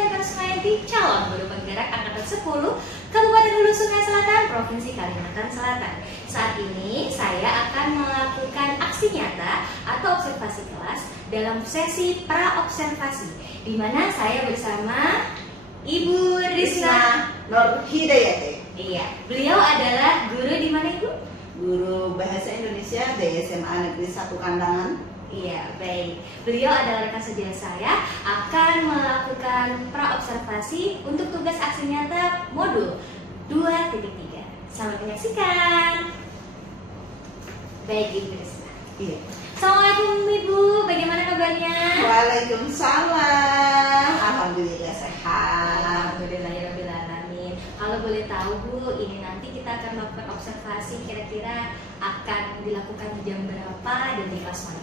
Dagang Sumayati, calon guru penggerak angkatan 10 Kabupaten Hulu Sungai Selatan, Provinsi Kalimantan Selatan. Saat ini saya akan melakukan aksi nyata atau observasi kelas dalam sesi pra-observasi, di mana saya bersama Ibu Rizna Nur Hidayati. Iya, beliau adalah guru di mana, Ibu? Guru Bahasa Indonesia di SMA Negeri 1 Kandangan. Iya, baik. Beliau adalah rekan sejauh saya akan melakukan pra-observasi untuk tugas aksi nyata modul 2.3. Selamat menyaksikan. Baik, Ibu Rizna. Iya. Assalamualaikum Ibu, bagaimana kabarnya? Waalaikumsalam. Alhamdulillah sehat. Alhamdulillahirrahmanirrahim. Kalau boleh tahu Bu, ini nanti kita akan melakukan observasi kira-kira akan dilakukan di jam berapa dan di kelas mana?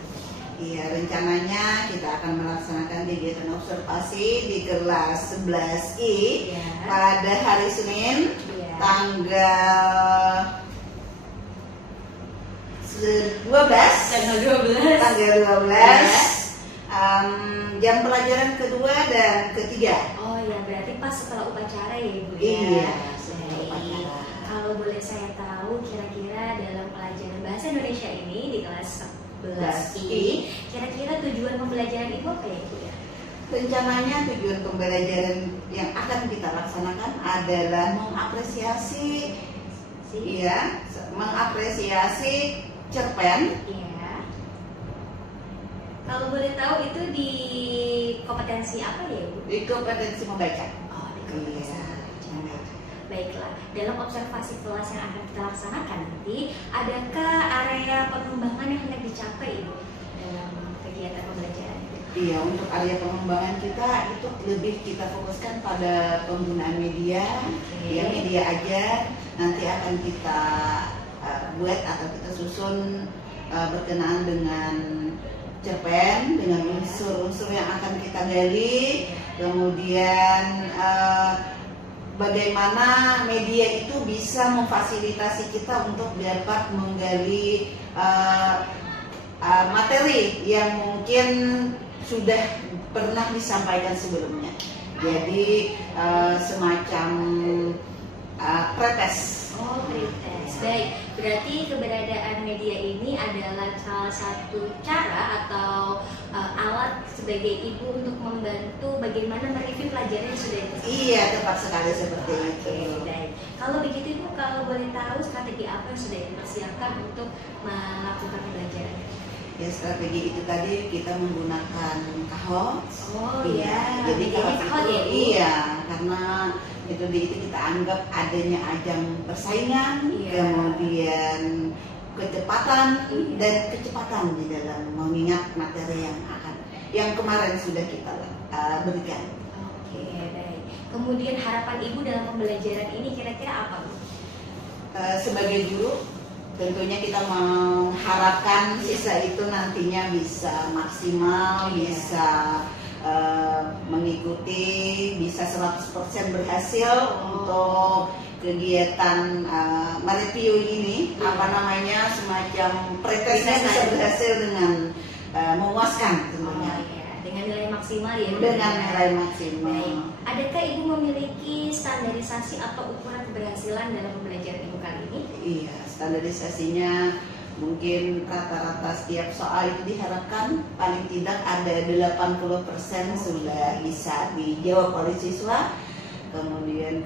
Iya, rencananya kita akan melaksanakan kegiatan observasi di kelas 11I Iya. pada hari Senin, Iya. tanggal 12. Tanggal 12. Jam pelajaran kedua dan ketiga. Oh ya, berarti pas setelah upacara ya Ibu ya? Iya, Baik. setelah upacara. Kalau boleh saya tahu kira-kira dalam pelajaran Bahasa Indonesia ini di kelas 11I, kira-kira tujuan pembelajaran Ibu apa ya Ibu ya? Rencananya tujuan pembelajaran yang akan kita laksanakan adalah mengapresiasi cerpen. Iya. Kalau boleh tahu itu di kompetensi apa ya Ibu? Di kompetensi membaca. Oh, di kompetensi membaca. Baiklah, dalam observasi kelas yang akan kita laksanakan nanti, adakah area pengembangan yang hendak dicapai Ibu dalam kegiatan pembelajaran itu? Iya, untuk area pengembangan kita itu lebih kita fokuskan pada penggunaan media. Oke. Ya, media aja nanti akan kita buat atau kita susun berkenaan dengan cerpen, dengan unsur-unsur yang akan kita gali, kemudian bagaimana media itu bisa memfasilitasi kita untuk dapat menggali materi yang mungkin sudah pernah disampaikan sebelumnya. Jadi semacam pretes. Oh, pretest. Baik, berarti keberadaan media ini adalah salah satu cara atau alat sebagai ibu untuk membantu bagaimana mereview pelajaran yang sudah dilakukan. Iya, tepat sekali seperti itu. Oke, baik. Kalau begitu Ibu, kalau boleh tahu strategi apa yang sudah dipersiapkan untuk melakukan pembelajaran? Ya, strategi itu tadi kita menggunakan kahot. Oh iya, Jadi medianya kahot ya, Bu? Iya, karena metode itu kita anggap adanya ajang persaingan, Iya. kemudian kecepatan Iya. dan kecepatan di dalam mengingat materi yang kemarin sudah kita berikan. Oke, baik. Kemudian harapan Ibu dalam pembelajaran ini kira-kira apa, Bu? Sebagai guru, tentunya kita mengharapkan siswa itu nantinya bisa maksimal, Iya. bisa mengikuti, bisa 100% berhasil untuk kegiatan mereview ini. Iya. Apa namanya, semacam pretesnya bisa berhasil dengan memuaskan tentunya. Oh iya, dengan nilai maksimal ya Bu? Dengan nilai maksimal. Baik. Adakah Ibu memiliki standarisasi atau ukuran keberhasilan dalam pembelajaran Ibu kali ini? Iya, standarisasinya mungkin rata-rata setiap soal itu diharapkan paling tidak ada 80% sudah bisa dijawab oleh siswa. Kemudian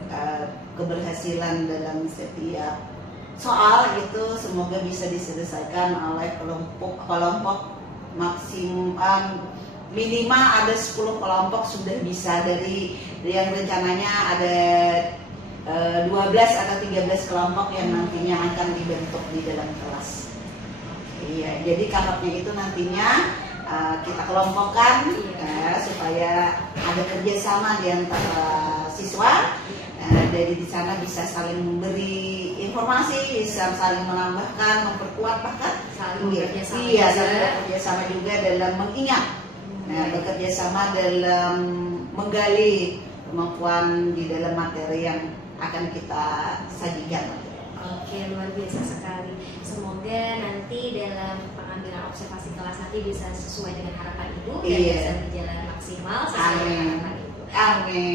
keberhasilan dalam setiap soal itu semoga bisa diselesaikan oleh kelompok maksimum minimal ada 10 kelompok sudah bisa, dari yang rencananya ada 12 atau 13 kelompok yang nantinya akan dibentuk di dalam kelas. Iya, jadi kahotnya itu nantinya kita kelompokkan supaya ada kerjasama di antara siswa. Dari di sana bisa saling memberi informasi, bisa saling menambahkan, memperkuat, bahkan Saling bekerja sama iya, juga. saling bekerja sama juga dalam mengingat. Nah, bekerja sama dalam menggali kemampuan di dalam materi yang akan kita sajikan. Oke, luar biasa sekali. Semoga nanti dalam pengambilan observasi kelas nanti bisa sesuai dengan harapan Ibu dan Iya. bisa berjalan maksimal sesuai dengan Amin. harapan Ibu. Amin.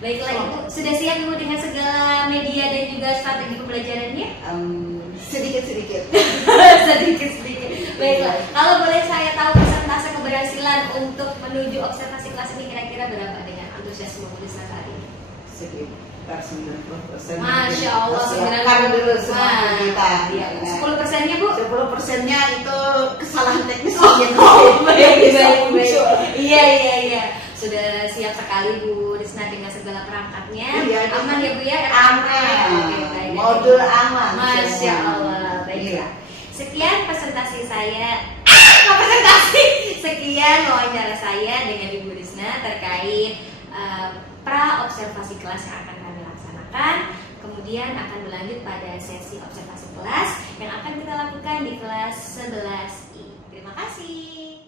Baiklah Ibu, sudah siap Ibu dengan segala media dan juga strategi pembelajarannya? Sedikit-sedikit. Sedikit-sedikit. Baiklah, kalau boleh saya tahu persentase keberhasilan untuk menuju observasi kelas ini kira-kira berapa dengan antusiasme Bu Risna saat ini? Sekitar 90%. Masya Allah, siapkan dulu semua kita. Ya, 10%-nya Bu? 10%-nya itu kesalahan teknis. Baik. Iya. Sudah siap sekali Bu Risna dengan segala perangkatnya. Iya, aman ya Bu ya? Aman. Oke, baik. Modul aman. Masya Allah. Baiklah. Iya. Sekian presentasi saya. Sekian wawancara saya dengan Ibu Risna terkait pra observasi kelas yang akan kami laksanakan. Kemudian akan berlanjut pada sesi observasi kelas yang akan kita lakukan di kelas 11I. Terima kasih.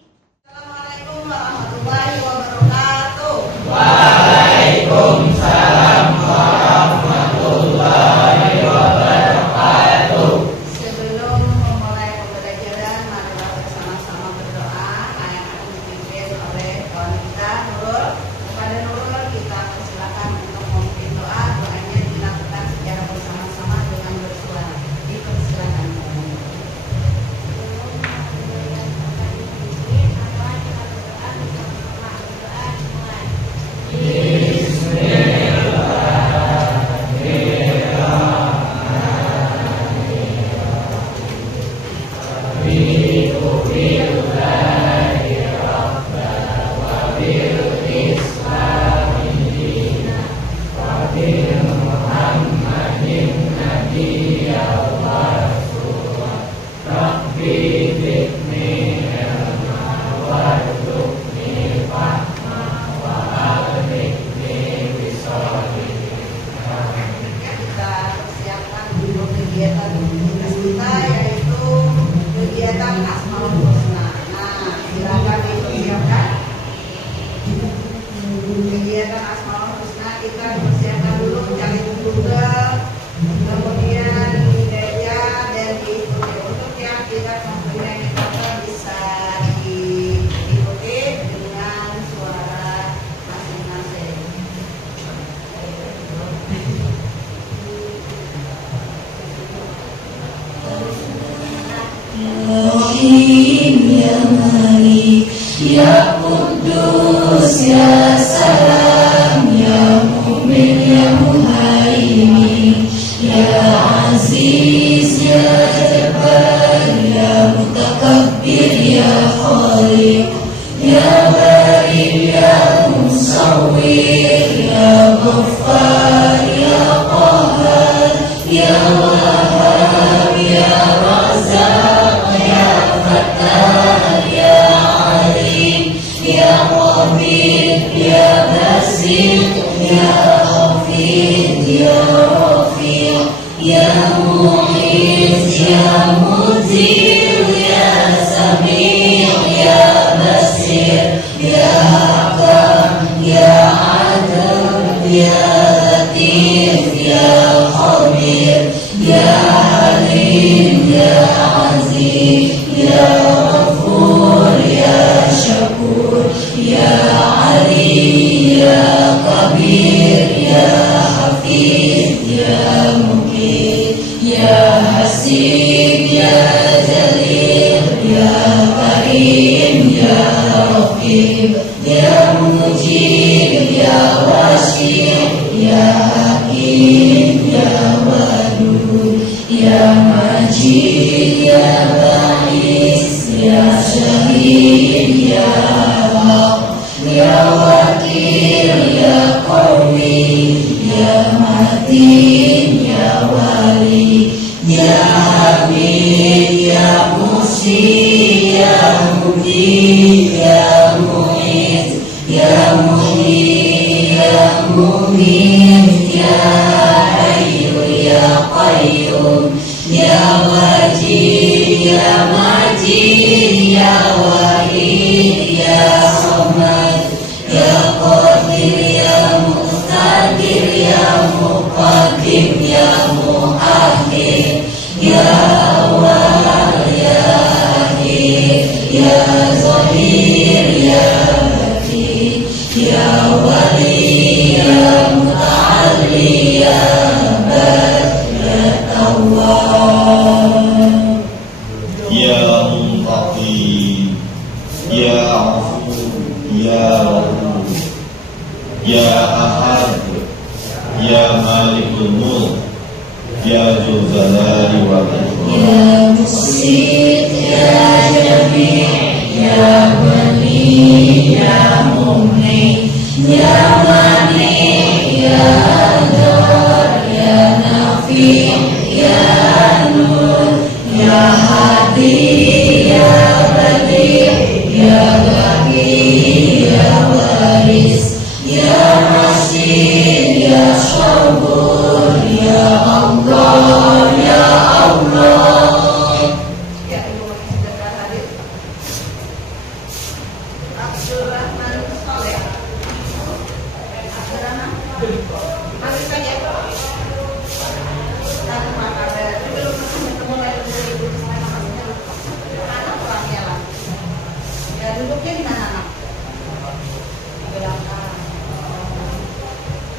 Assalamualaikum warahmatullahi wabarakatuh. Waalaikumsalam warahmatullahi wabarakatuh. Sebelum memulai pembelajaran, marilah bersama-sama berdoa yang akan dipimpin oleh kawan kita Nurul. Kepada Nurul kita persilakan untuk memimpin doa. Doanya dilakukan secara bersama-sama dengan bersuara. Dipersilakan. Kita persiapkan untuk kegiatan tugas kita, yaitu kegiatan Asmaul Husna. Nah, silakan dipersiapkan. Kegiatan Asmaul Husna kita persiapkan dulu, cari di Google, kemudian dibaca dan diikuti. Untuk yang tidak mempunyai metode bisa diikuti dengan suara masing-masing. Rahim ya Malik ya Kudus ya Salam ya Mu'min ya Muhaimin ya Aziz ya Jabbar ya Mutakabbir ya Khaliq ya Bari ya Musawwir ya Ghaffar ya Qahhar ya Wahhab ya Razzaq ya Fattah ya Alim ya Qabir ya Basir ya Hafid ya Rafi' ya Mu'izz ya Muzil ya Sami' ya Basir ya Hakam ya Adil ya Latif ya Khabir ya Halim ya Aziz ya Ghafur ya Syakur ya Ali ya Kabir ya Hafiz ya Mukid ya Hasib ya Jalil ya Karim ya Raqib ya Mujib ya Wasi' ya Hakim ya Wadud ya Majid ya Ba'is ya Syahid ya Haq ya Wakil ya Qawi ya Matin ya Wali ya Hamid ya Musi ya Mubin ya Mu'iz ya Muhyi ya Mumin ya Hayyu ya Qayyum ya Wajid ya Majid ya Wahid ya Samad ya Qadir ya Muqtadir ya Muqaddim ya Muakhir ya Awal ya Akhir ya Zahir ya Batin ya Wali ya Ahad, Ya Malikul Mulk, Ya Dzul Jalali wal Ikram. Ya Musid, Ya Jami', Ya Wali, Ya Mu'min, Ya Mani, Ya Ador, Ya Nafi, Ya Nur, Ya Hadi, Ya Badi, Ya Baqi, Ya Waris, Ya Rashid, Ya Sabur, Ya Allah, Ya Allah. Ya, Ibu sudah hadir. Abdurrahman Soleh. Abdurrahman. Panggil saja. Tanpa ada. Belum ketemu lagi dari Ibu sama namanya. Anak orangnya lah. Ya, duduknya di mana, anak? Di belakang.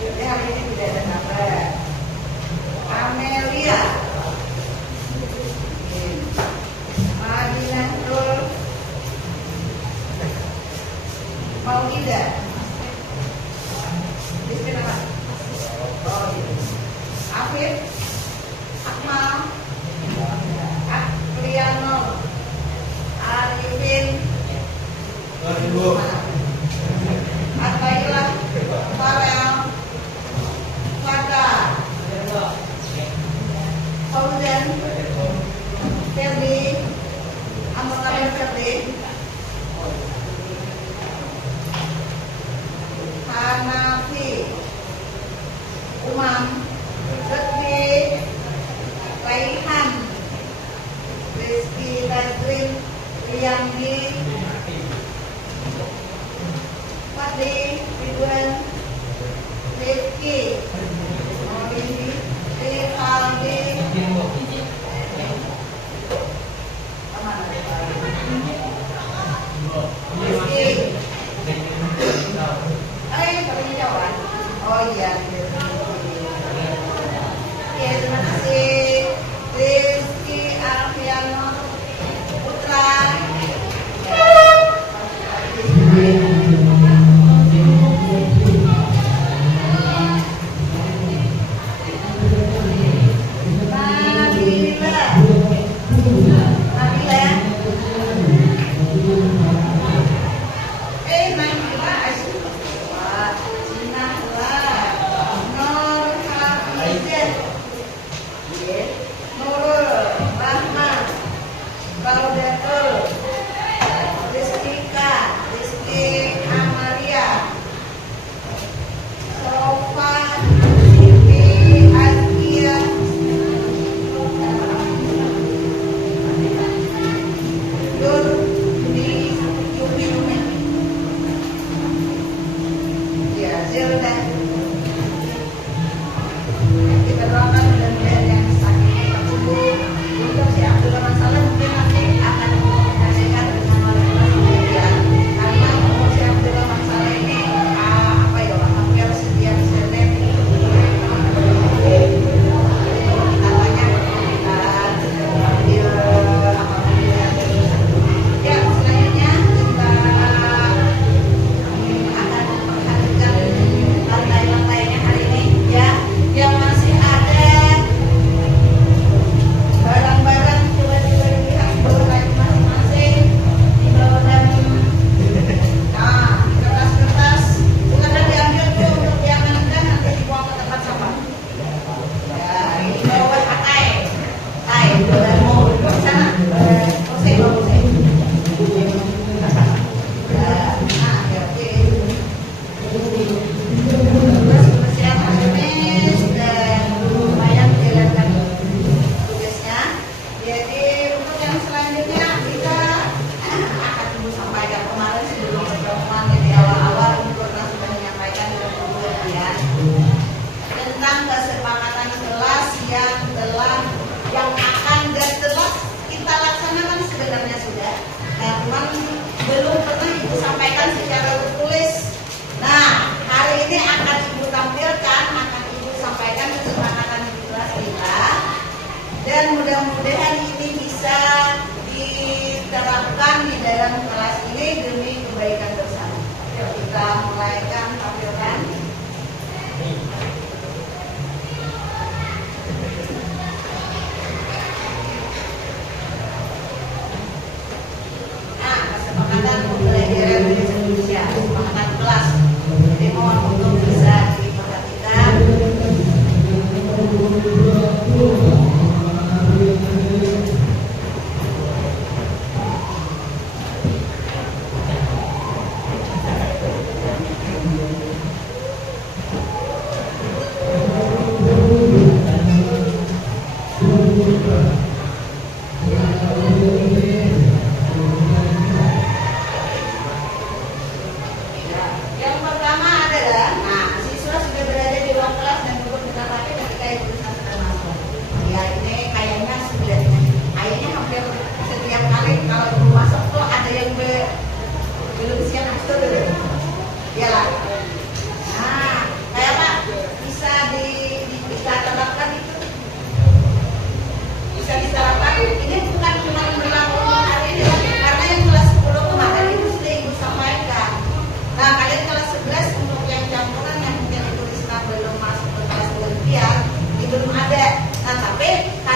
Jadi hari ini tidak ada kabar. Amelia. Madinatul Maulida. Istri nama? Oh iya. Afif, Akmal, Akliano, Arifin, Atailah, Farel, Fata, Fauzan, Ferdi, Amrullah Ferdi, Hanafi, Umam, Lutfi, Raihan, Rizky Nazrin, Riyandi, Fadli, Ridwan, Rifki, Maulidi, Rifaldi, Rizky. Katanya jawab. Oh iya. Oke, terima kasih. Rizky Alfiano Putra. Nabila. Nabila. Nabila. Wah, Cina lah.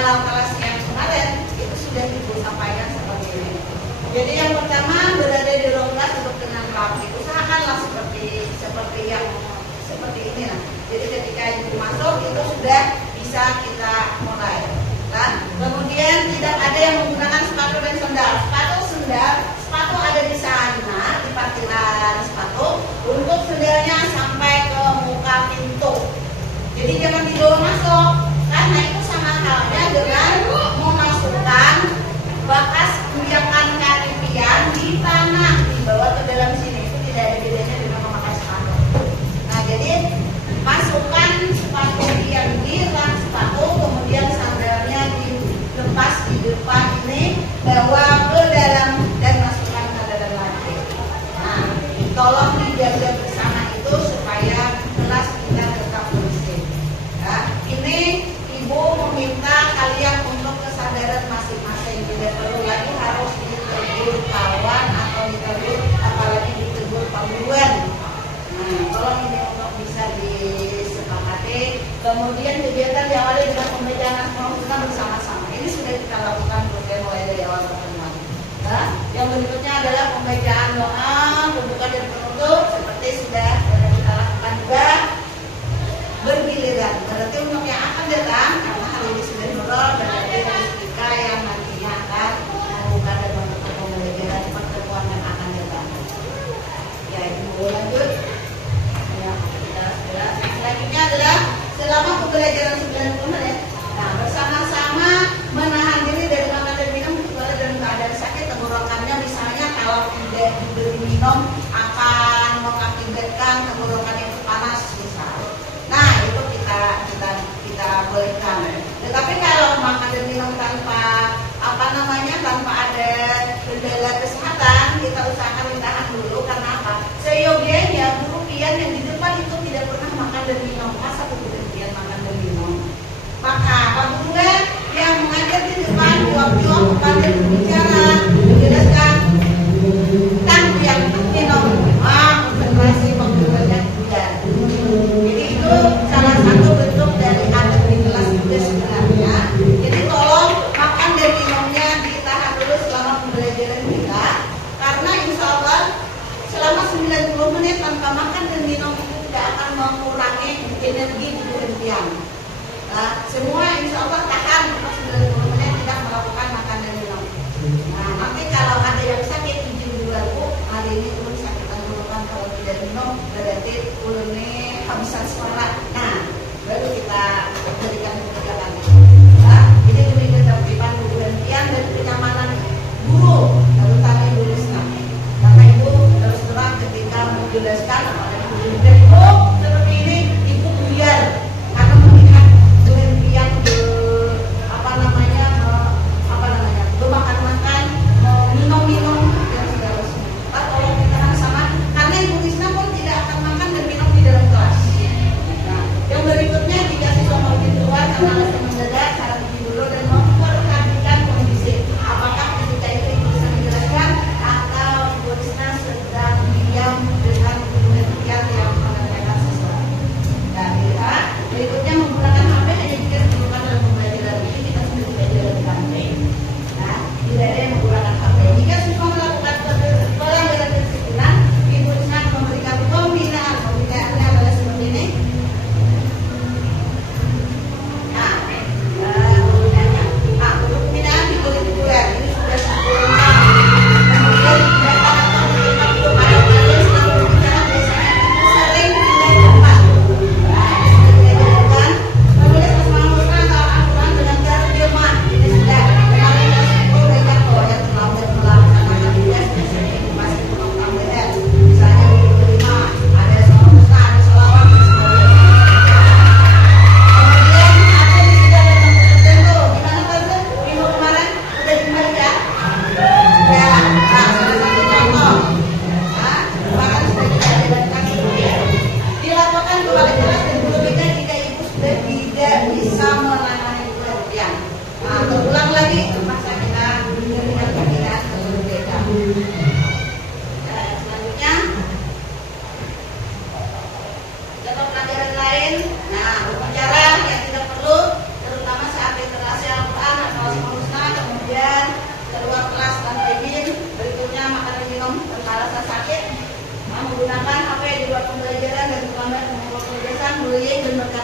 kalau kelas yang kemarin itu sudah ibu sampaikan seperti ini. Jadi yang pertama berada di ruang kelas duduk dengan rapi. Usahakanlah seperti ini lah. Jadi ketika ibu masuk itu sudah bisa kita mulai. Nah, kemudian tidak ada yang menggunakan sepatu dan sendal. Sepatu ada di sana di parkiran sepatu. Untuk sendalnya sampai ke muka pintu. Jadi jangan dibawa masuk, karena itu sama halnya dengan memasukkan bekas injakan kaki pian di tanah dibawa ke dalam sini. Itu tidak ada bedanya dengan memakai sepatu. Nah, jadi masukkan sepatu pian di rak sepatu, kemudian sandalnya dilepas di depan ini, bawa ke dalam dan masukkan ke dalam lagi. Nah, tolong dijaga bersama itu supaya kelas kita tetap bersih. Nah, ini ibu meminta kalian untuk kesadaran masing-masing. Tidak perlu lagi harus ditegur kawan atau ditegur, apalagi ditegur pemburuan. Nah, tolong ini untuk bisa disepakati. Kemudian kegiatan diawali dengan pembacaan Al-Quran bersama-sama. Ini sudah kita lakukan mulai dari awal pertemuan. Nah, yang berikutnya adalah pembacaan doa, pembuka dan penutup seperti sudah kita lakukan juga bergiliran. Berarti untuk yang akan datang, karena hari ini sudah nurul, berarti kita yang nantinya akan membuka dan menutup pembelajaran pertemuan yang akan datang. Ya, ibu lanjut. Ya, kita sudah. Selanjutnya adalah selama pembelajaran 90 menit. Nah, bersama-sama menahan diri dari makan dan minum kecuali dalam keadaan sakit tenggorokannya. Misalnya kalau tidak diberi minum akan mengakibatkan tenggorokan yang panas misal. Nah, itu kita bolehkan. Tetapi kalau makan dan minum tanpa tanpa ada kendala kesehatan, kita usahakan ditahan dulu. Karena apa? Seyogianya guru pian yang di depan itu tidak pernah makan dan minum. Masa kemudian makan dan minum? Maka Pak Guru yang mengajar di depan jawab-jawab pada berbicara menjelaskan tentang yang minum. Konsentrasi pembelajaran bulan. Jadi itu salah satu bentuk dari adab di kelas itu sebenarnya. Jadi tolong makan dan minumnya ditahan dulu selama pembelajaran kita, karena insya Allah selama 90 menit tanpa makan dan minum itu tidak akan mengurangi energi di berhentian. Nah, semua insya Allah tahan untuk 90 menit tidak melakukan makan dan minum. Nah, nanti kalau ada yang sakit izin dulu, hari ini ulun sakit tenggorokan, kalau tidak minum berarti ulunnya habisan sekolah. Nah, baru kita berikan kebijakan. Nah, ini demi ketertiban guru berhentian dan kenyamanan guru, terutama ibu Risna. Karena ibu terus terang ketika menjelaskan kepada guru dan ibu seperti ini, ibu buyar karena melihat berhentian makan-makan, minum-minum dan segala sesuatu. Tolong ditahan sama, karena ibu Risna pun tidak akan makan dan minum di dalam kelas.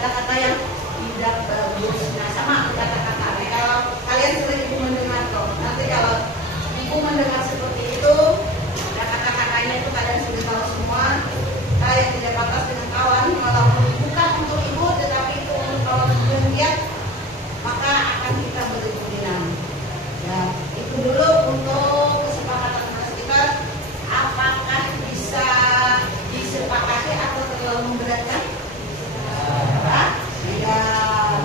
kata-kata yang tidak bagus. Nah, sama kata-kata. Kalau kalian sering ibu mendengar kok, nanti kalau ibu mendengar seperti itu, ada kata-katanya itu kalian sudah tahu semua. Kayak tidak pantas dengan kawan, walaupun bukan untuk ibu, tetapi itu untuk kawan demikian, maka akan kita beri pembinaan. Ya, itu dulu untuk kesepakatan kita. Apakah bisa disepakati atau terlalu memberatkan? Ya,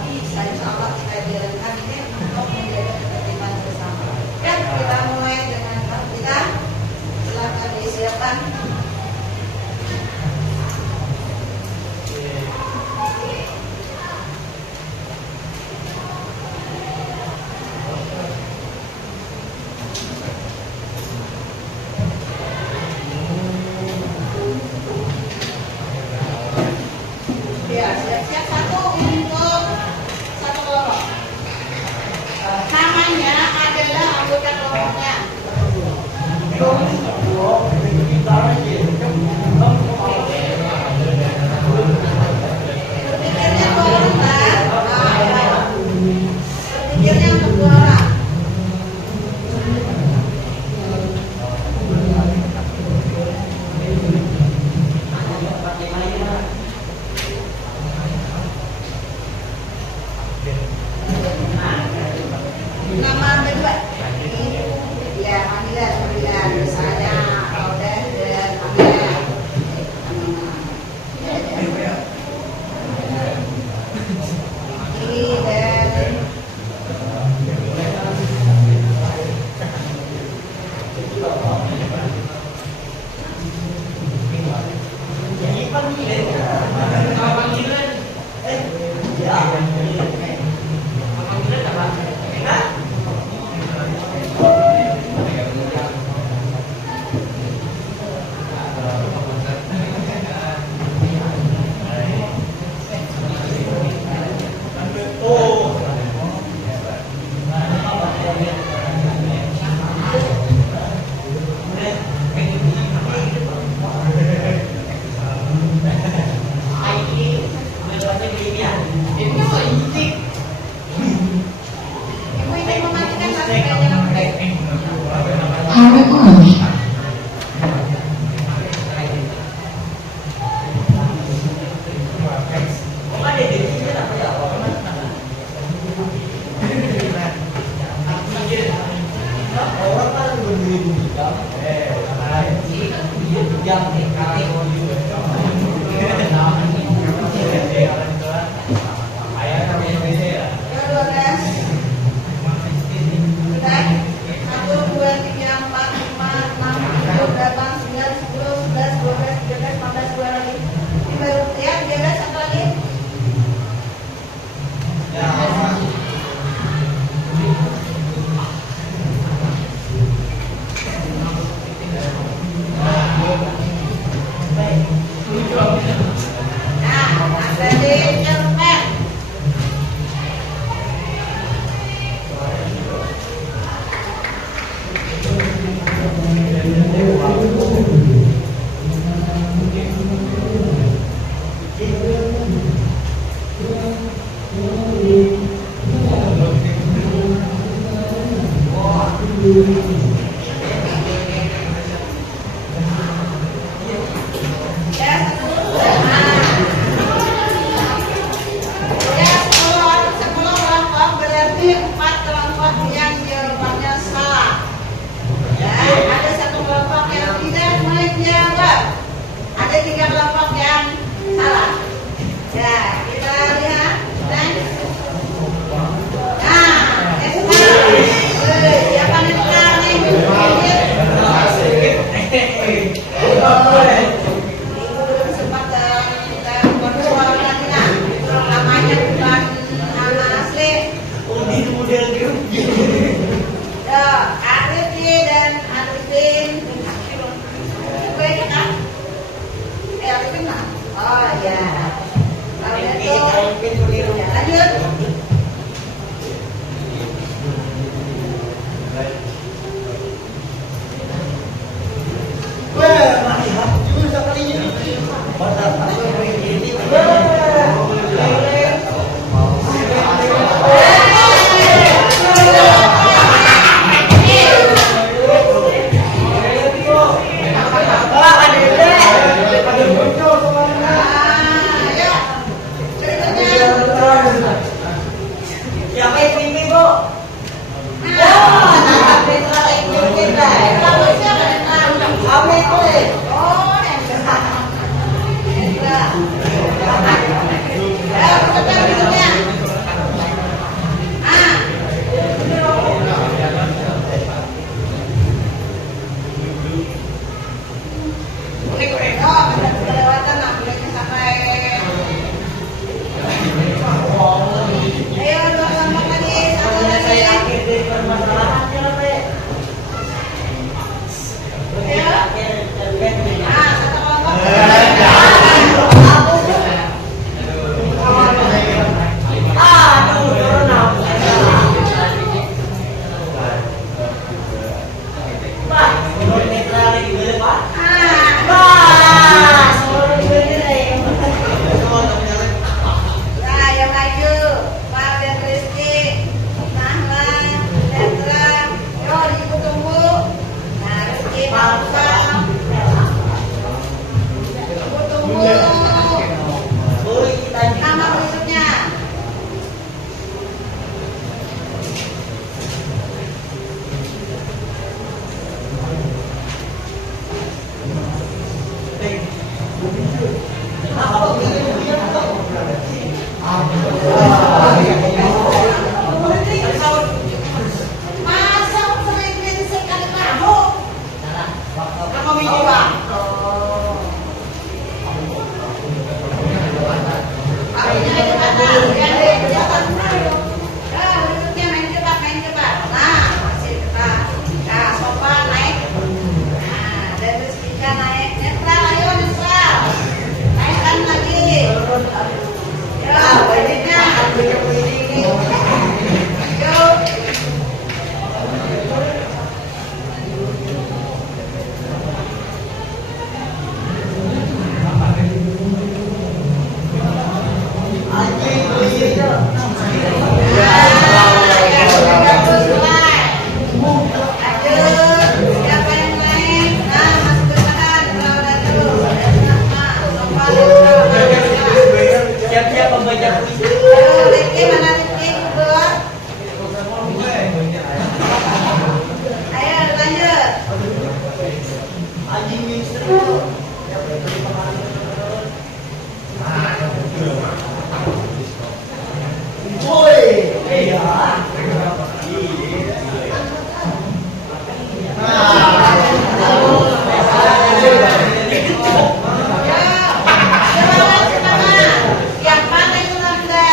bisa. Insya Allah kita jalankan ini untuk menjaga ketertiban bersama. Dan kita mulai dengan kita. Silakan disiapkan. Ya, siap-siap satu untuk satu kelompok. Namanya adalah anggota kelompoknya. Berpikirnya dua orang, Pak. Berpikirnya untuk dua orang. Nama berdua. Ya, panggilan. Misalnya Audan dan Amira. Ini dan ibu ini mematikan satu Power on. Wah, Siap-siap membaca puisi. Siapa yang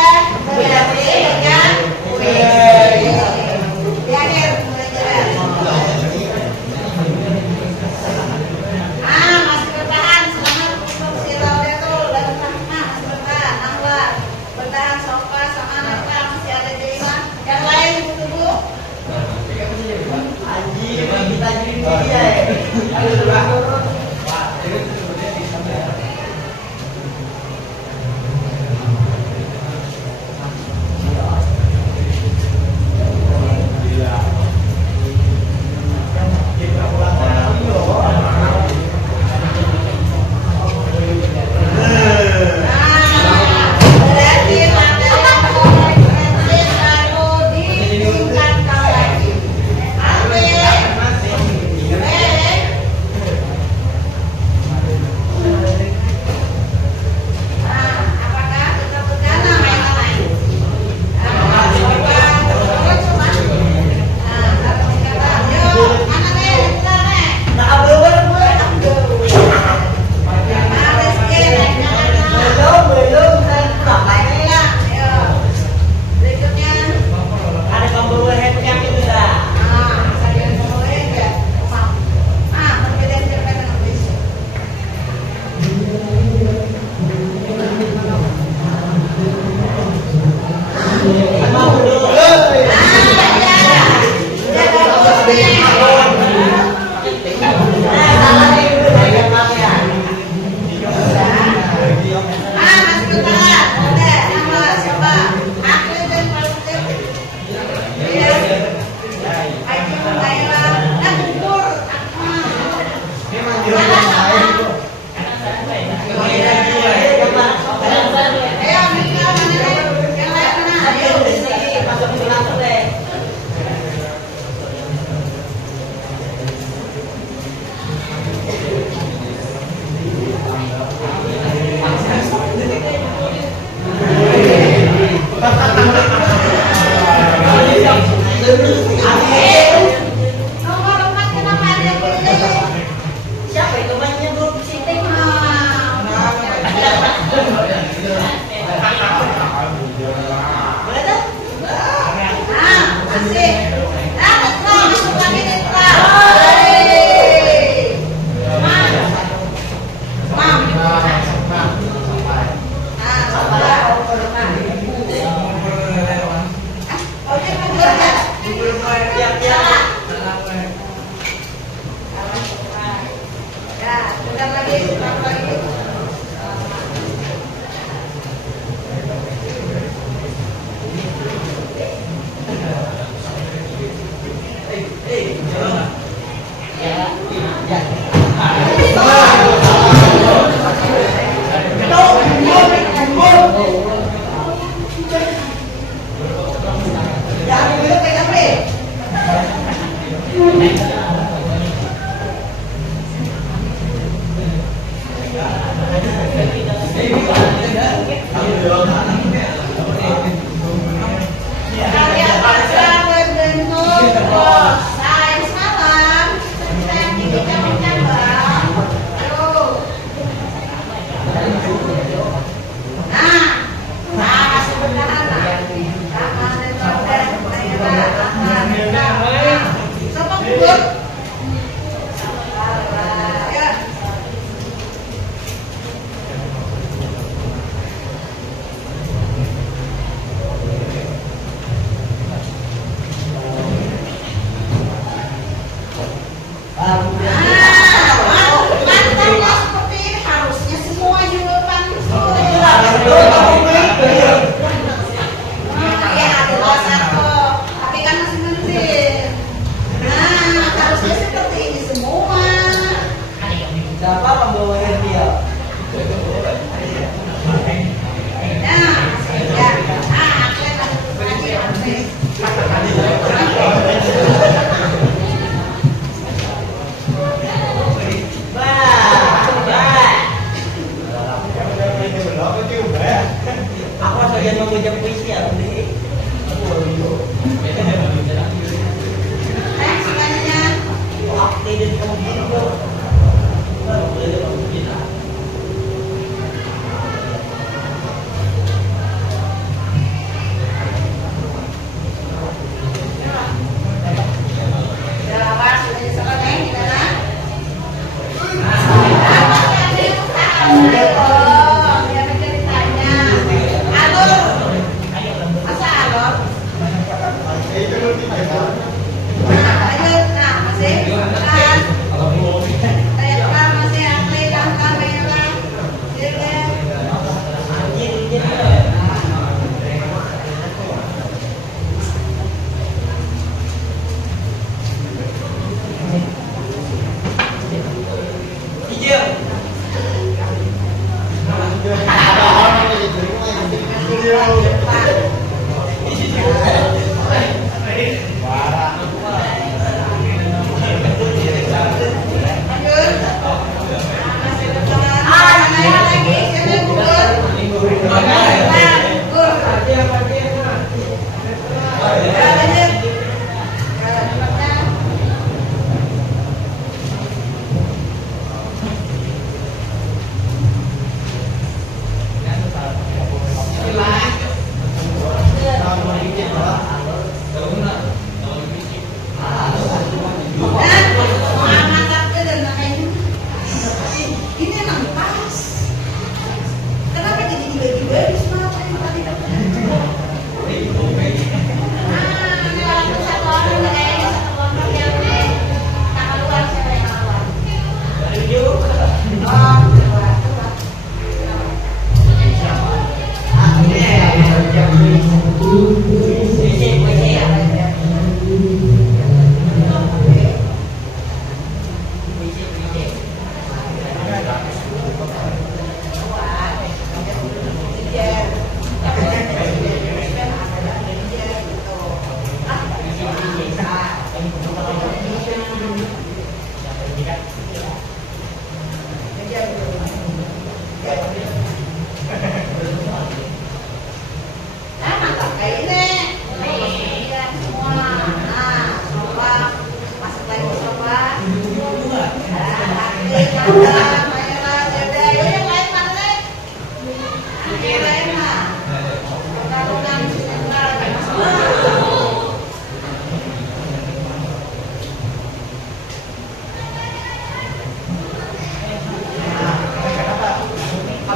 belajar membaca puisi ya, Budi. Sukanya Oke, dan kamu gitu.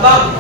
Abang.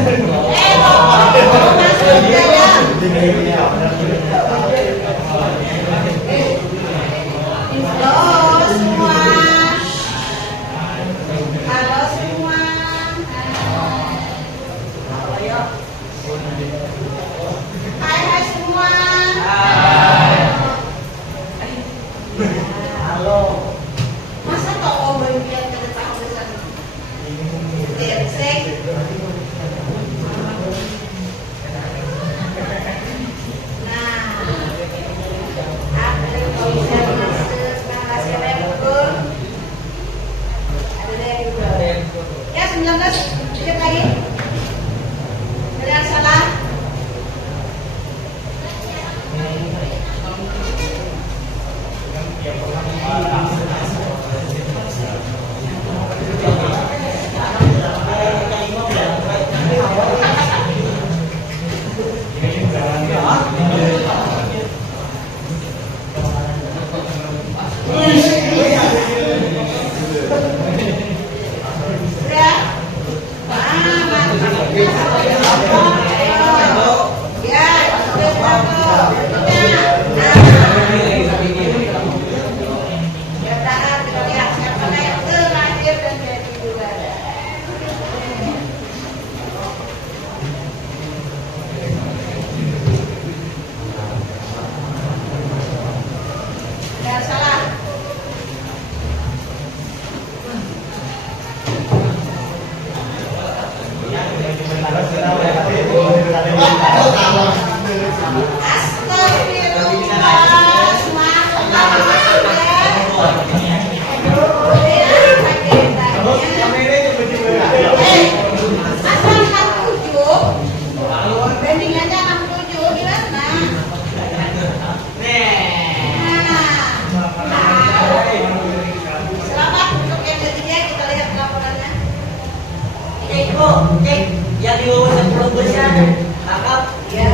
Nah, masuk ke dalam. Halo semua. Halo semua. Hai semua. Halo. Masa kok ngomong biar kita tahu besar? Cek. Nah, ada yang bisa masuk kelas yang betul. Ada yang betul. Ya 19, dikit lagi. Ada yang salah? Ya. Salah. Cek, yang di bawah 10% tangkap. Ya.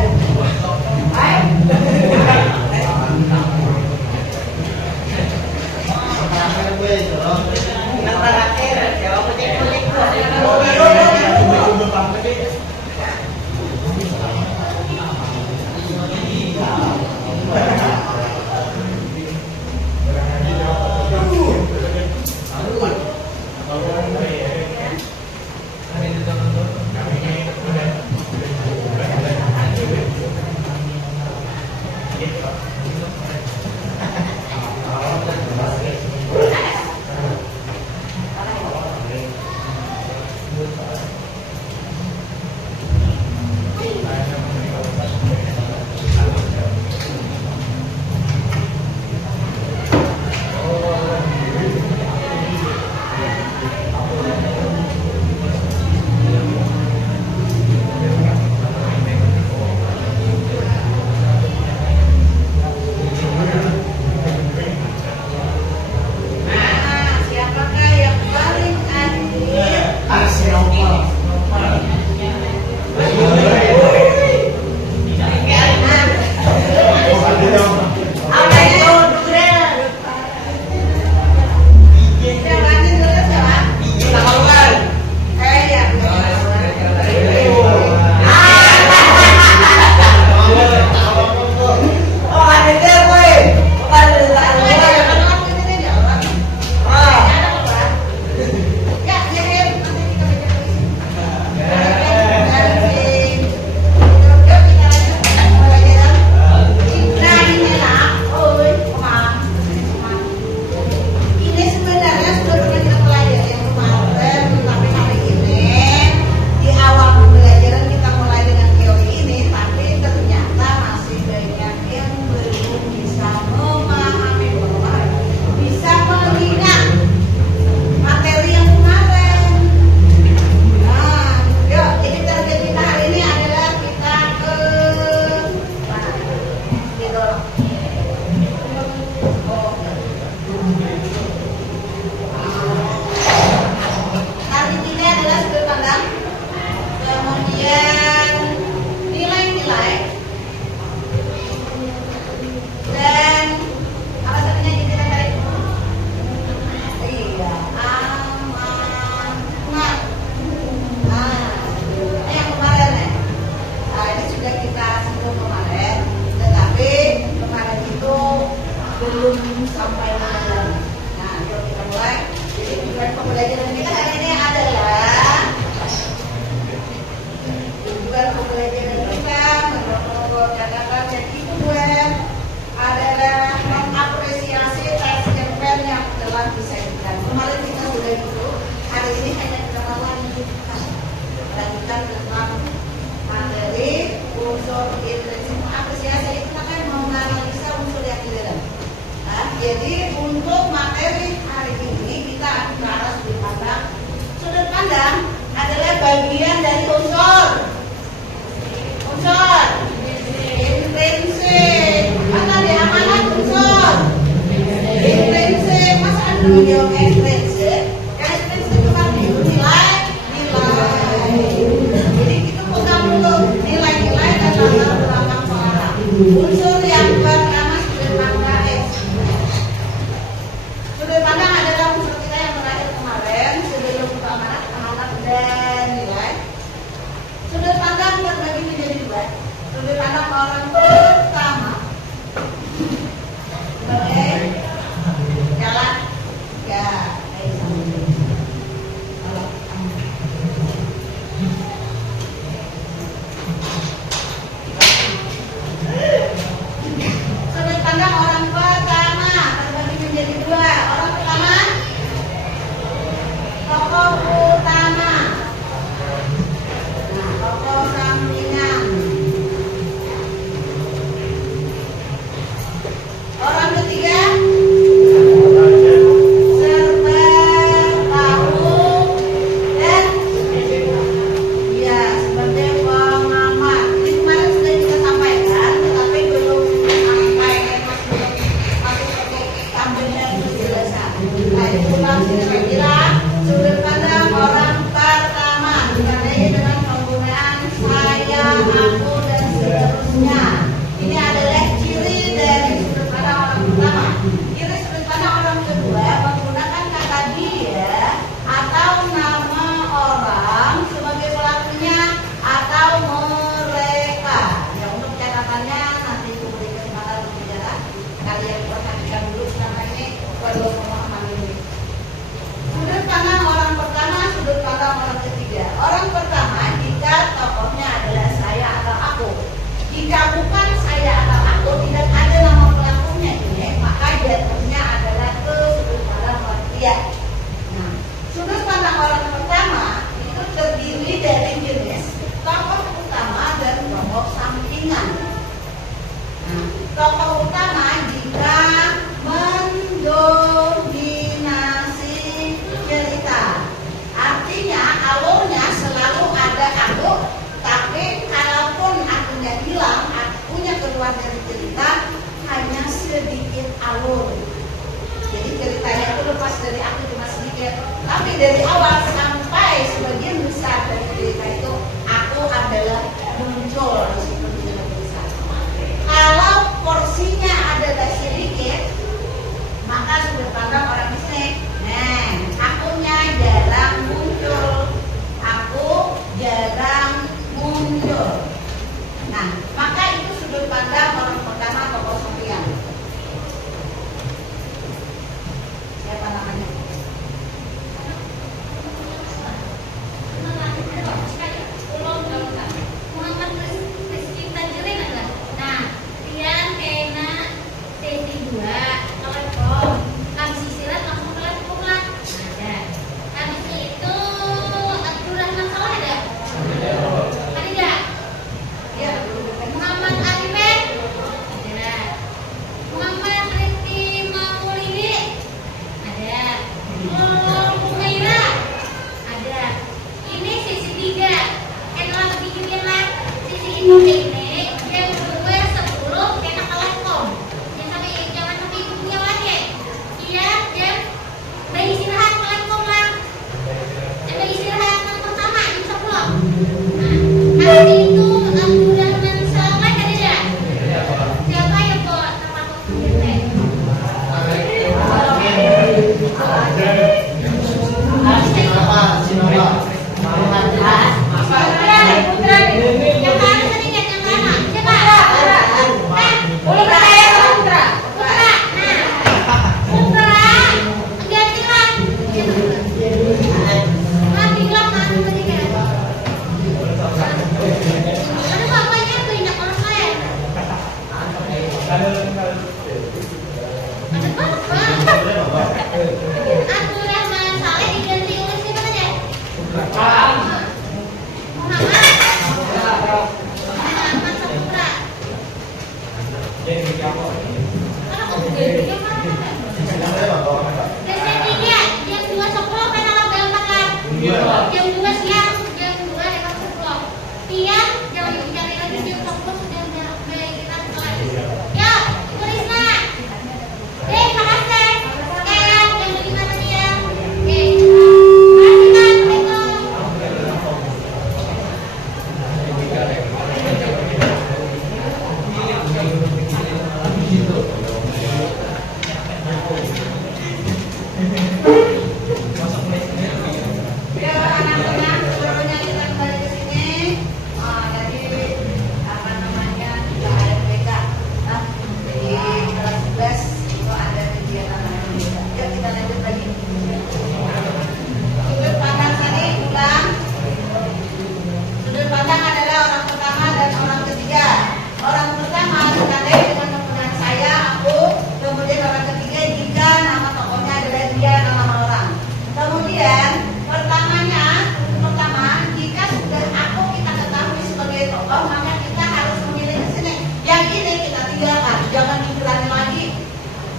Yang terakhir, jawab cek. tentang materi, unsur intrinsik, apresiasi itu kan menganalisa unsur yang di dalam. Nah, jadi untuk materi hari ini kita akan ke arah sudut pandang. Sudut pandang adalah bagian dari unsur intrinsik. Mana di amanat unsur intrinsik? Masa ada jawab ekstrinsik? Yang ekstrinsik itu kan nilai. Jadi itu pegang dulu nilai-nilai dan latar belakang seorang. Unsur yang pertama sudut pandang. Sudut pandang adalah unsur kita yang terakhir kemarin sebelum amanat dan nilai. Sudut pandang terbagi menjadi dua. Sudut pandang orang pertama. Boleh jalan? Ya. Sudut pandang orang pertama terbagi menjadi dua. Orang pertama, tokoh utama. Nah, tokoh sampingan. Orang ketiga, serba tahu dan ya sebagai pengamat. Ini kemarin sudah kita sampaikan, tetapi belum sampai masuk ke tampilnya penjelasan. Nah, itu langsung kira-kira sudut pandang orang pertama ditandai dengan penggunaan saya, aku dan seterusnya. Ini adalah ciri dari sudut pandang orang pertama. Ciri sudut pandang orang kedua menggunakan kata dia atau nama orang sebagai pelakunya atau mereka. Ya, untuk catatannya nanti aku beri kesempatan untuk bicara. Kalian perhatikan dulu sampai ini perlu pemahaman ini. Sudut pandang orang pertama, sudut pandang orang ketiga. Orang pertama jika tokohnya adalah saya atau aku. Jika bukan saya atau aku, tidak ada nama pelakunya ini, maka jatuhnya adalah ke sudut pandang orang ketiga. Nah, sudut pandang orang pertama itu terdiri dari jenis tokoh utama dan tokoh sampingan. Nah, tokoh utama jika mendominasi cerita, artinya alurnya selalu ada aku, tapi kalaupun akunya hilang, akunya keluar dari cerita hanya sedikit alur. Jadi ceritanya itu lepas dari aku cuma sedikit, tapi dari awal sampai sebagian besar dari cerita itu aku adalah muncul di situ di dalam tulisan. Kalau porsinya adalah sedikit, maka sudut pandang orang di sini. Nah, akunya jarang muncul, aku jarang muncul. Nah, maka itu sudut pandang orang pertama tokoh sampingan. Siapa namanya? Muhammad Rizky Tanjilin adalah. Nah, Rian, Kena, T2, telepon, habis istirahat langsung telepon lah. Ada. Habis itu Abdurrahman Saleh ada? Ada nggak? Ya, Muhammad Alimen ada. Muhammad Rifki Maulidi ada. Humaira ada. Ini sisi 3. Kena lebih gede lah. Sisi itu ini yang kedua 10 kena telekom. Jangan sampai ibunya lagi. Iya, jam bayi istirahat telekom lah. Bayi istirahat yang pertama jam 10. Nah, hari itu Abdurrahman Saleh ada tidak? Siapa yang bawa termasuk kita? Putra. Yang kanan tadi nggak yang Tian, jangan dicari lagi dia kamu sudah mulai kita kelas. Ya, Bu Risma. Makasih. Tian, yang bagaimana dia? Oke. Makasih, Assalamualaikum. Ya anak-anak, sebelumnya kita kembali ke sini. Jadi apa namanya kita ada BK. Jadi kelas 11 itu ada kegiatan BK. Yuk kita lanjut lagi. Sudut pandang tadi ulang. Sudut pandang adalah orang pertama dan orang ketiga. Orang pertama ditandai dengan penggunaan saya, aku. Kemudian orang ketiga jika nama tokohnya adalah dia, nama orang. Kemudian pertama jika sudah aku kita ketahui sebagai tokoh, maka kita harus memilih ke sini. Yang ini kita tinggalkan, jangan diulangi lagi.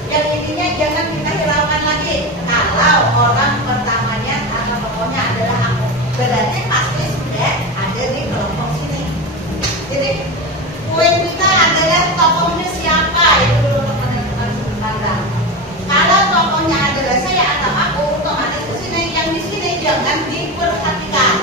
Yang ininya jangan kita hiraukan lagi. Kalau orang pertamanya nama tokohnya adalah aku, berarti pasti sudah ada di kelompok sini. Jadi poin kita adalah tokohnya siapa, itu dulu teman-teman sudut pandang. Kalau tokohnya adalah saya atau aku, otomatis ke sini. Yang di sini jangan diperhatikan.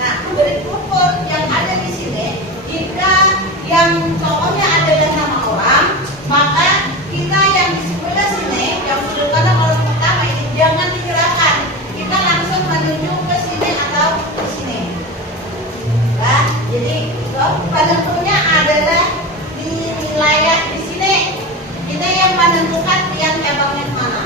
Nah, berikut yang ada di sini, jika yang tokohnya adalah nama orang, maka kita yang di sebelah sini, yang sudut pandang orang pertama ini jangan digerakkan. Kita langsung menuju ke sini atau ke sini. Nah, jadi penentunya adalah di wilayah di sini. Kita yang menentukan yang cabangnya mana.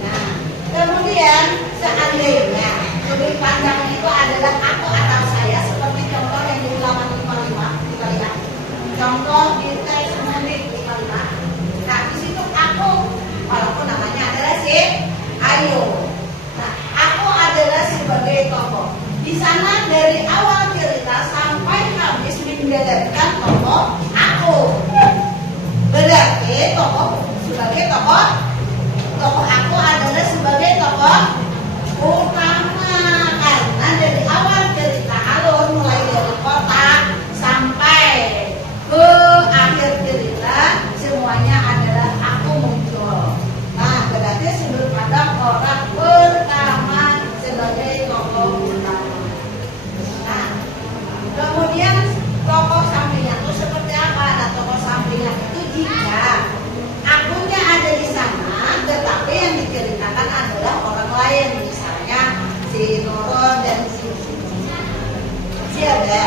Nah, kemudian seandainya sudut pandang itu adalah aku atau saya, seperti contoh yang di halaman 55 kita lihat. Contoh di teks menit 55. Nah, di situ aku, walaupun namanya adalah si Ayu. Nah, aku adalah sebagai tokoh. Di sana dari awal cerita sampai habis menggambarkan tokoh aku. Berarti tokoh sebagai tokoh aku adalah sebagai tokoh utama, karena dari awal cerita alur mulai dari kota sampai ke akhir cerita semuanya adalah aku muncul. Nah, berarti sudut pandang orang pertama sebagai tokoh utama. Nah, kemudian tokoh sampingnya itu seperti apa? Nah, tokoh sampingnya itu jika akunya ada di sana, tetapi yang diceritakan adalah orang lain, misalnya si Nurul dan si ada.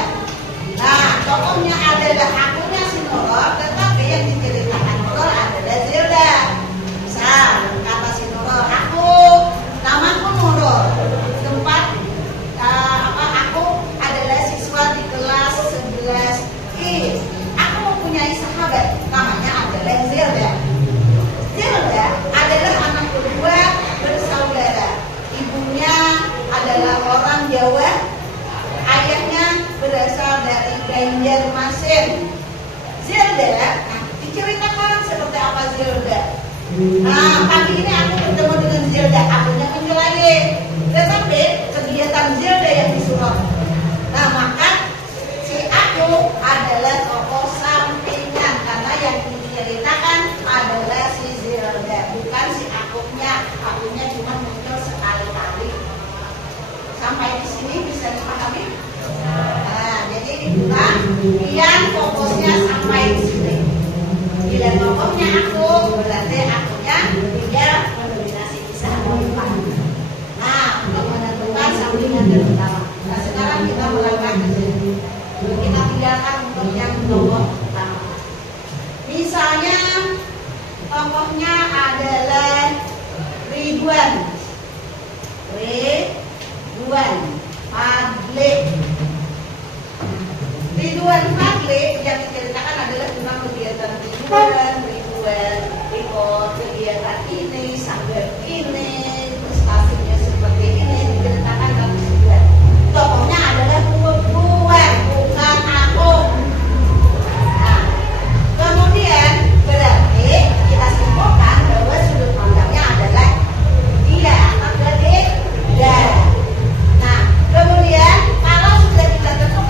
Nah, tokohnya adalah akunya si Nurul, tetapi yang diceritakan Nurul adalah Zilda. Misal kata si Nurul, aku namaku Nurul, tempat aku adalah siswa di kelas 11I. Aku mempunyai sahabat, namanya adalah Zilda. Zilda adalah anak kedua bersaudara. Ibunya adalah orang Jawa, ayahnya berasal dari Banjarmasin. Zilda, nah, diceritakan seperti apa Zilda. Nah, pagi ini aku bertemu dengan Zilda, akunya muncul lagi. Tetapi kegiatan Zilda yang disuruh. Nah, maka si aku adalah tokoh sampingan, karena yang diceritakan adalah si Zilda, bukan si akunya. Akunya cuma muncul sekali-kali. Sampai di sini bisa dipahami? Nah, jadi dibilang yang fokusnya sampai di sini. Bila tokohnya aku, berarti akunya dia mendominasi kisah Moifah. Nah, untuk menentukan sampingan dan utama. Nah, sekarang kita melangkah ke sini. Kita tinggalkan untuk yang tokoh utama. Misalnya tokohnya adalah Ridwan Fadli. Ridwan Fadli yang diceritakan adalah tentang kegiatan Ridwan ikut kegiatan ini, sambil ini, prestasinya seperti ini, diceritakan dalam Ridwan. Tokohnya adalah Ridwan, bukan aku. Nah, kemudian berarti kita simpulkan bahwa sudut pandangnya adalah dia atau dia. Nah, kemudian kalau sudah kita tentukan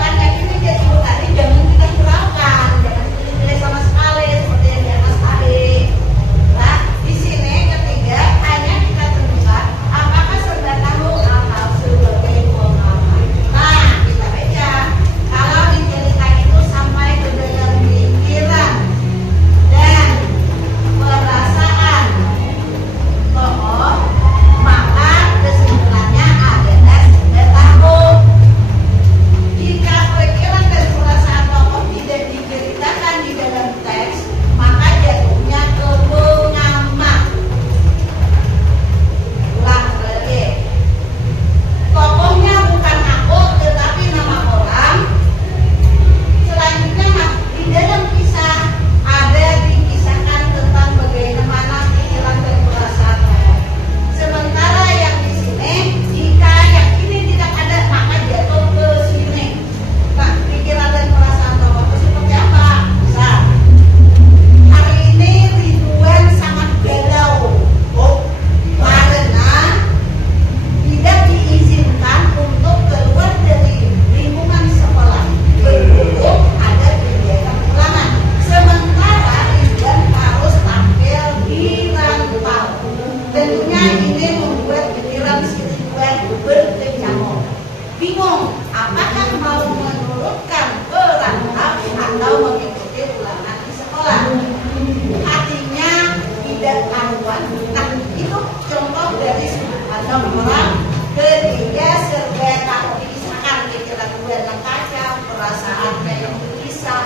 perasaannya yang gelisah.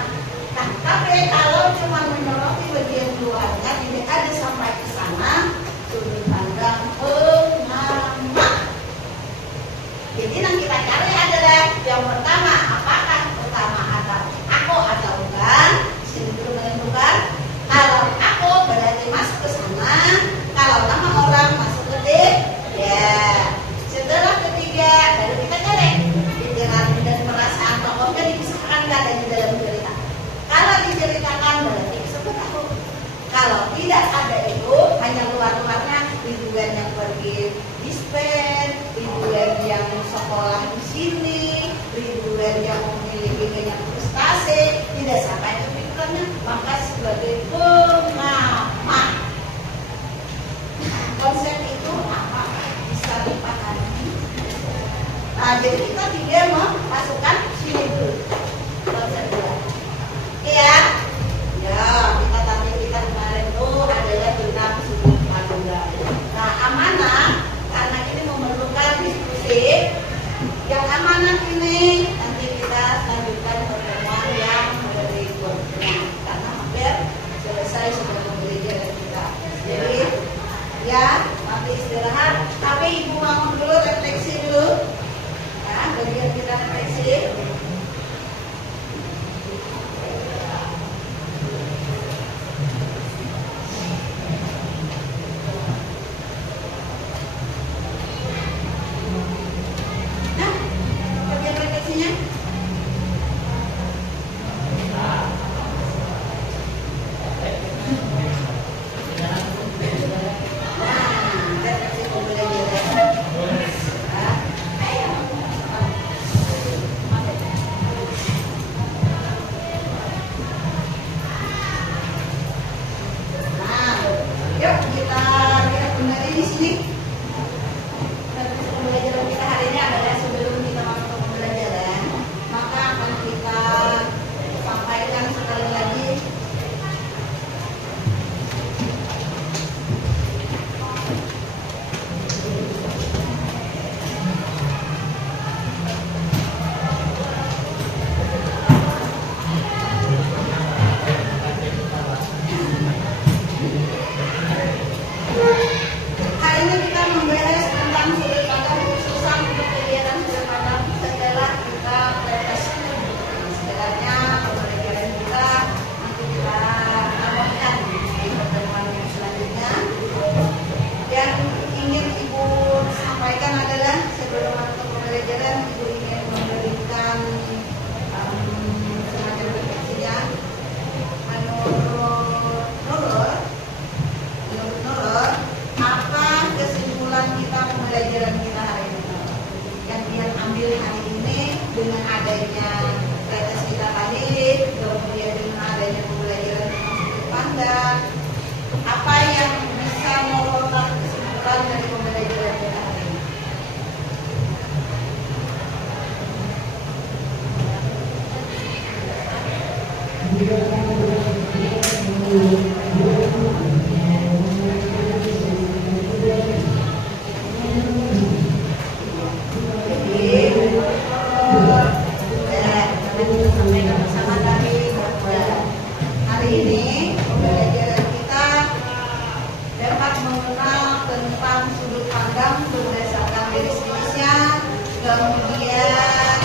Nah, tapi kalau cuma menyoroti bagian luarnya, tidak ada sampai ke sana, sudut pandang pengamat. Jadi yang kita cari adalah yang pertama, apakah pertama ada aku atau bukan? Sini dulu menentukan. Kalau aku berarti masuk ke sana, kalau nama orang masuk ke D, ya. Setelah ketiga, baru kita cari pikiran dan perasaan tokohnya dipisahkan nggak ada di dalam cerita. Kalau diceritakan berarti disebut aku. Kalau tidak ada itu, hanya luar-luarnya, ribuan yang pergi dispen, ribuan yang sekolah di sini, ribuan yang memiliki banyak prestasi, tidak sampai ke pikirannya, maka sebagai pengamat. Konsep itu apa bisa dipahami? Nah, jadi kita tidak memasukkan sini dulu konsep dua. Iya, ya kita tadi kita kemarin itu adalah tentang sudut pandang. Nah, amanah karena ini memerlukan diskusi. Yang amanah ini nanti kita lanjutkan pertemuan yang berikutnya karena hampir selesai sebelum pembelajaran kita. Jadi ya nanti istirahat. Tapi ibu bangun dulu, refleksi dulu. Nah, bagian kita refleksi. Apa yang bisa merupakan kesimpulan dari pembelajaran kita hari ini? Kemudian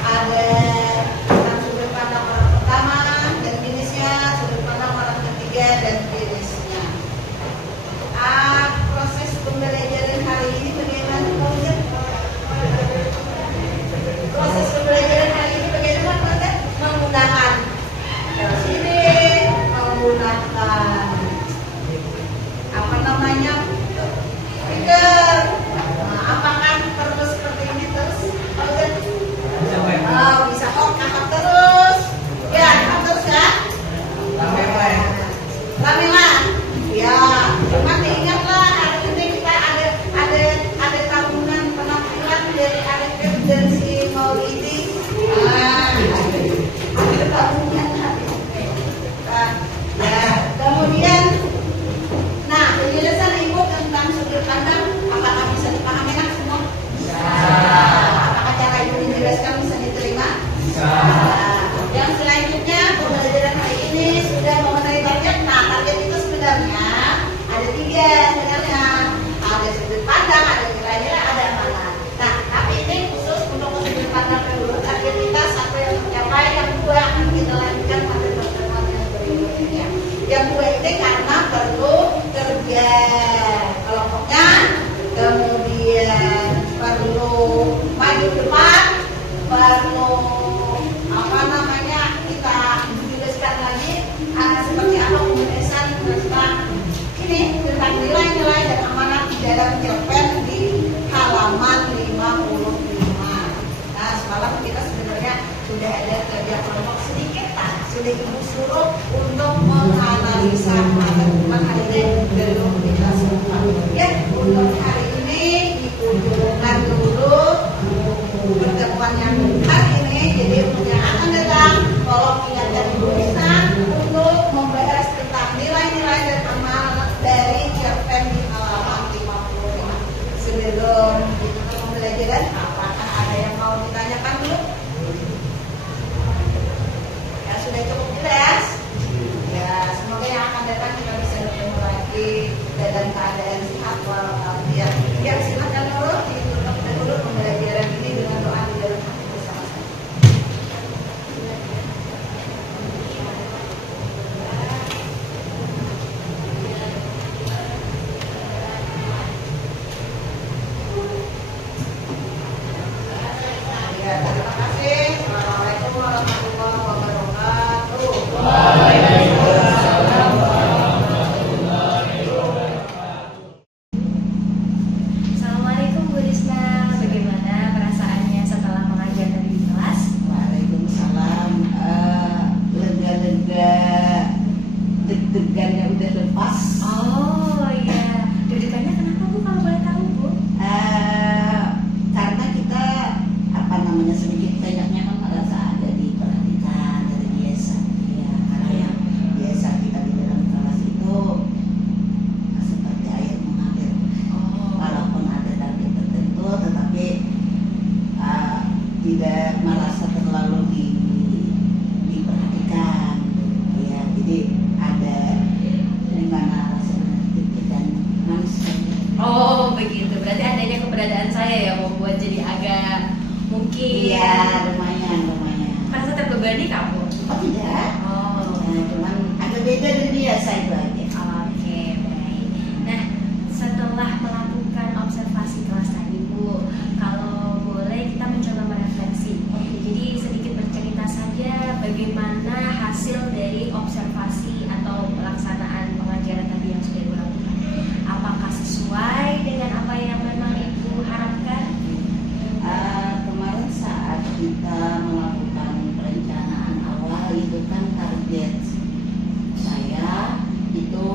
ada tentang sudut pandang orang pertama dan ini sudah Ibu suruh untuk menganalisa teman-teman hari ini belum kita semua. Ya, untuk hari ini Ibu dulukan dulu pertemuan yang hari ini. Jadi untuk yang akan datang, tolong ingatkan Ibu Risna untuk membahas tentang nilai-nilai dan amal dari cerpen di halaman 55. Sebelum kita pembelajaran, apakah ada yang mau ditanyakan dulu? Ya, sudah cukup jelas. Ya, semoga yang akan datang kita bisa bertemu lagi dalam keadaan sehat walafiat. Ya, silakan dulu ditutup dulu pembelajaran ini dengan doa di dalam hati bersama-sama. Ya, terima kasih. Assalamualaikum warahmatullahi wabarakatuh. Assalamualaikum Bu Risna, bagaimana perasaannya setelah mengajar tadi di kelas? Waalaikumsalam. Lega-lega, deg-degannya udah lepas. Oh iya, deg-degannya kenapa Bu kalau boleh tahu Bu? Karena kita sedikit banyaknya kan merasa ada diperhatikan dari biasa. Ya, karena yang biasa kita di dalam kelas itu seperti air mengalir. Walaupun ada target tertentu, tetapi tidak merasa terlalu diperhatikan. Ya, jadi ada di mana rasanya deg-degan manis. Oh begitu, berarti adanya keberadaan saya ya membuat jadi agak mungkin Iya, lumayan. merasa terbebani kamu? Oh tidak. Oh. Cuman agak beda dari biasa itu aja. Oke, baik. Nah, setelah melakukan observasi kelas tadi Bu, kalau boleh kita mencoba merefleksi. Jadi sedikit bercerita saja bagaimana hasil dari observasi atau pelaksanaan pengajaran tadi yang sudah Ibu lakukan. Apakah sesuai dengan apa yang memang Ibu harapkan? Kemarin saat kita melakukan perencanaan awal itu kan target saya itu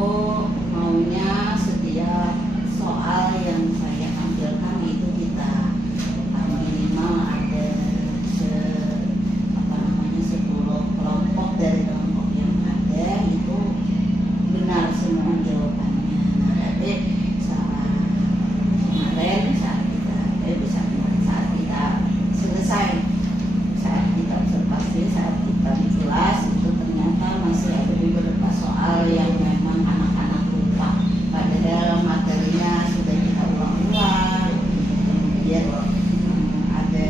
maunya setiap soal yang saya tampilkan itu kita minimal ada 10 kelompok dari kelompok yang ada itu benar semua jawabannya. Nah, tapi kemarin saat kita selesai, saat kita observasi, saat kita di kelas itu ternyata masih ada beberapa soal yang memang anak-anak lupa, padahal materinya sudah kita ulang-ulang. Kemudian ada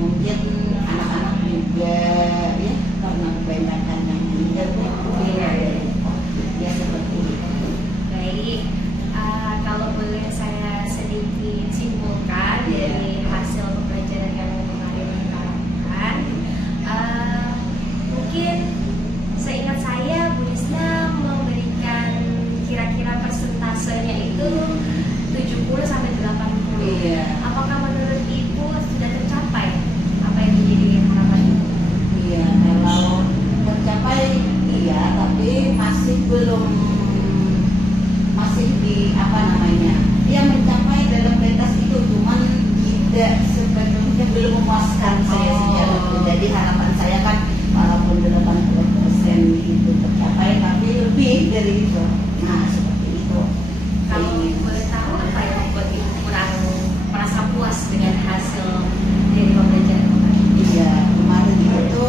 mungkin anak-anak juga ya karena kebanyakan yang meninggal ya seperti itu. Baik, kalau boleh saya sedikit simpulkan dari hasil pembelajaran yang kemarin kita lakukan, mungkin seingat saya Bu Risna memberikan kira-kira persentasenya itu 70-80. Iya. Apakah menurut Ibu sudah tercapai apa yang menjadi harapan Ibu? Iya, kalau tercapai iya, tapi masih di dia mencapai dalam batas itu, cuman tidak sepenuhnya belum memuaskan saya secara itu. Jadi harapan saya kan walaupun 80% itu tercapai, tapi lebih dari itu. Nah, seperti itu. Kalau boleh tahu apa yang membuat Ibu kurang merasa puas dengan hasil dari pembelajaran kemarin? Iya, kemarin itu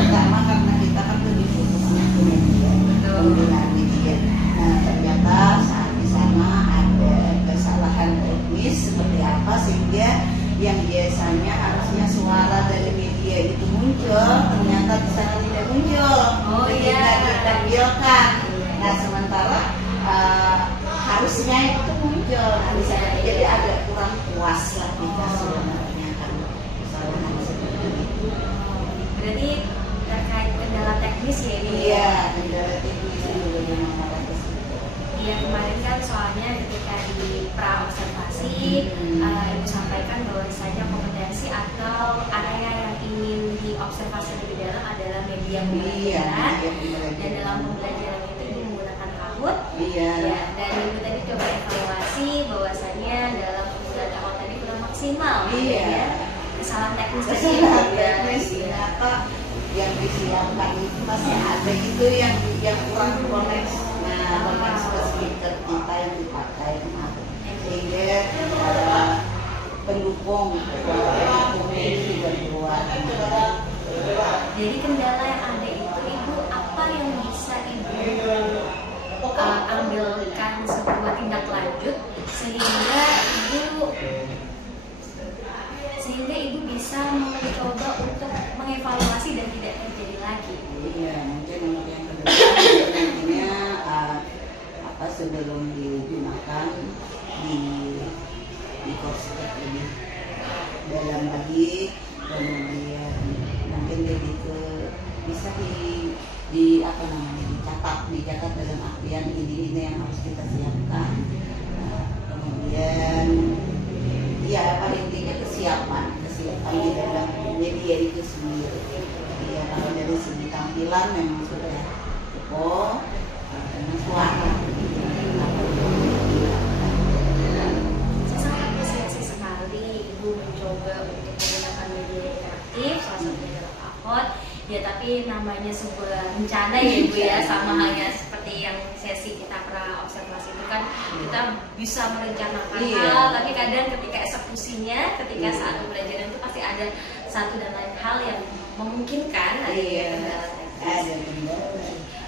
pertama karena kita kan lebih butuh media, penggunaan media. Nah, ternyata saat di sana ada kesalahan teknis seperti apa sehingga yang biasanya harusnya suara dari media itu muncul, ternyata di sana tidak muncul. Oh iya. Ditampilkan. Nah, sementara harusnya itu muncul. Nah, di sana jadi agak kurang puas lah kita sebenarnya karena kesalahan seperti itu. Berarti terkait kendala teknis ya ini? Iya, kendala teknis itu yang mengarah ke situ. Iya, kemarin kan soalnya ketika di pra-observasi Ibu sampaikan bahwa saja kompetensi atau area yang ingin diobservasi lebih dalam adalah Iya, pembelajaran. iya, Dan pembelajaran. dalam pembelajaran itu Ibu menggunakan Kahoot. Iya. Ya, dan Ibu tadi coba evaluasi bahwasannya dalam penggunaan Kahoot tadi kurang maksimal. Iya. Ya. Kesalahan teknis tadi Kesalahan Ibu, ya. teknis ternyata yang disiapkan itu masih ada itu yang kurang koneksi. Nah, koneksi ke speaker kita yang dipakai kemarin. Sehingga pendukung ini juga keluar. Jadi kendala yang ada itu Ibu, apa yang bisa Ibu ambilkan sebuah tindak lanjut sehingga Ibu bisa mencoba untuk mengevaluasi dan tidak terjadi lagi. Iya, mungkin untuk yang kedua sebenarnya sebelum digunakan di course lebih dalam lagi, kemudian mungkin lebih ke bisa dicatat dalam artian ini yang harus kita siapkan. Kemudian ya paling intinya kesiapan di dalam media itu sendiri. Ya kalau dari segi tampilan memang sudah cukup, dengan suara. Saya sangat apresiasi sekali Ibu mencoba untuk menggunakan media interaktif, salah satunya adalah Kahoot. Ya tapi namanya sebuah bencana ya Ibu ya, sama halnya seperti yang sesi kita pernah observasi itu kan kita bisa merencanakan hal, tapi kadang ketika eksekusinya, ketika saat pembelajaran itu pasti ada satu dan lain hal yang memungkinkan adanya kendala teknis.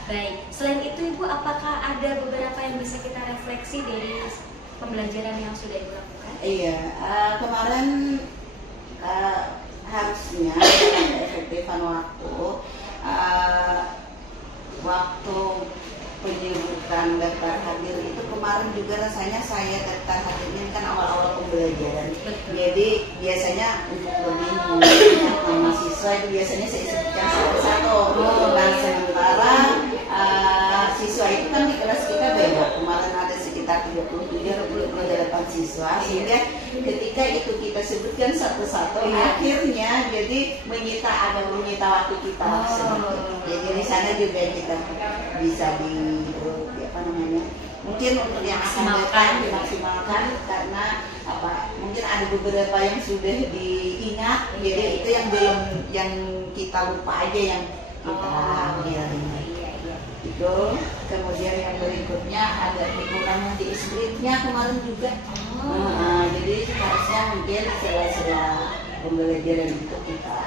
Baik, selain itu Ibu, apakah ada beberapa yang bisa kita refleksi dari pembelajaran yang sudah Ibu lakukan? Iya, kemarin harusnya ada efektifan waktu penyebutan daftar hadir itu kemarin juga rasanya saya daftar hadirnya kan awal-awal pembelajaran. Jadi biasanya untuk lebih menggunakan nama siswa itu biasanya saya sebutkan satu-satu. Nah sementara siswa itu kan di kelas kita banyak, kemarin ada sekitar 37-38 siswa, sehingga ketika itu kita sebutkan satu-satu akhirnya jadi menyita waktu kita sedikit. Jadi di sana juga kita bisa mungkin untuk yang akan datang dimaksimalkan karena mungkin ada beberapa yang sudah diingat, jadi itu yang kita lupa aja yang kita itu. Kemudian yang berikutnya ada kekurangan di scriptnya kemarin juga. Jadi harusnya mungkin sela-sela pembelajaran itu kita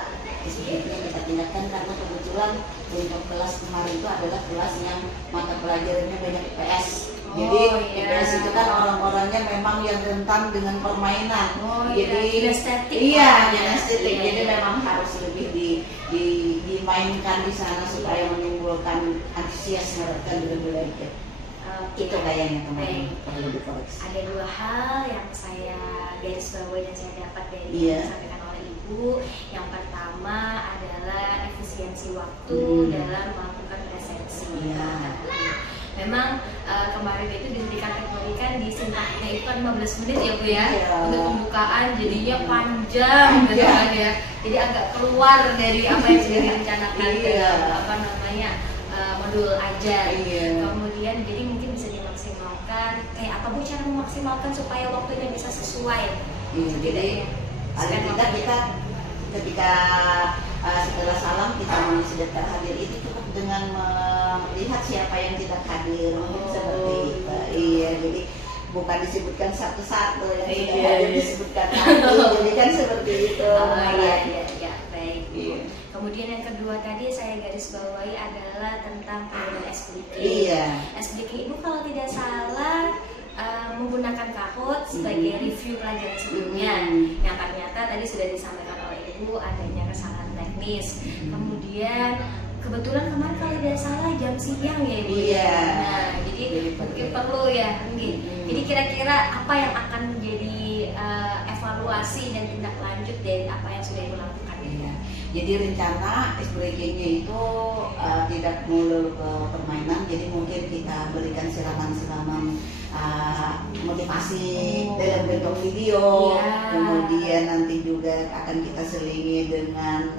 scriptnya kita tingkatkan karena kebetulan untuk kelas kemarin itu adalah kelas yang mata pelajarannya banyak IPS. Jadi IPS itu kan orang-orangnya memang yang rentan dengan permainan. Jadi kinestetik. Jadi memang harus lebih dimainkan di sana supaya menimbulkan antusias mereka dalam belajar. Itu kayaknya kemarin perlu dikoreksi. Ada dua hal yang saya garis bawahi dan saya dapat dari yang disampaikan oleh Ibu. Yang pertama adalah efisiensi waktu dalam melakukan presensi. Memang kemarin itu dikategorikan di singkatnya itu kan 15 menit ya Bu ya, untuk pembukaan jadinya panjang gitu kan ya. Jadi agak keluar dari apa yang sudah direncanakan modul ajar. Kemudian jadi mungkin bisa dimaksimalkan. Apa Bu cara memaksimalkan supaya waktunya bisa sesuai? Jadi paling tidak kita ketika setelah salam kita mengisi daftar hadir itu cukup dengan melihat siapa yang tidak hadir, seperti itu. Jadi bukan disebutkan satu-satu yang tidak hadir disebutkan jadi kan seperti itu. Baik. Kemudian yang kedua tadi saya garis bawahi adalah tentang penggunaan SPK. SPK itu kalau tidak salah menggunakan Kahoot sebagai review pelajaran sebelumnya, yang ternyata tadi sudah disampaikan oleh Ibu adanya kesalahan teknis. Kemudian kebetulan kemarin kalau tidak salah jam siang ya Ibu. Nah, jadi mungkin perlu Jadi kira-kira apa yang akan menjadi evaluasi dan tindak lanjut dari apa yang sudah Ibu lakukan? Jadi rencana SPK-nya itu tidak melulu ke permainan, jadi mungkin kita berikan siraman-siraman motivasi dalam bentuk video, Iya. kemudian nanti juga akan kita selingi dengan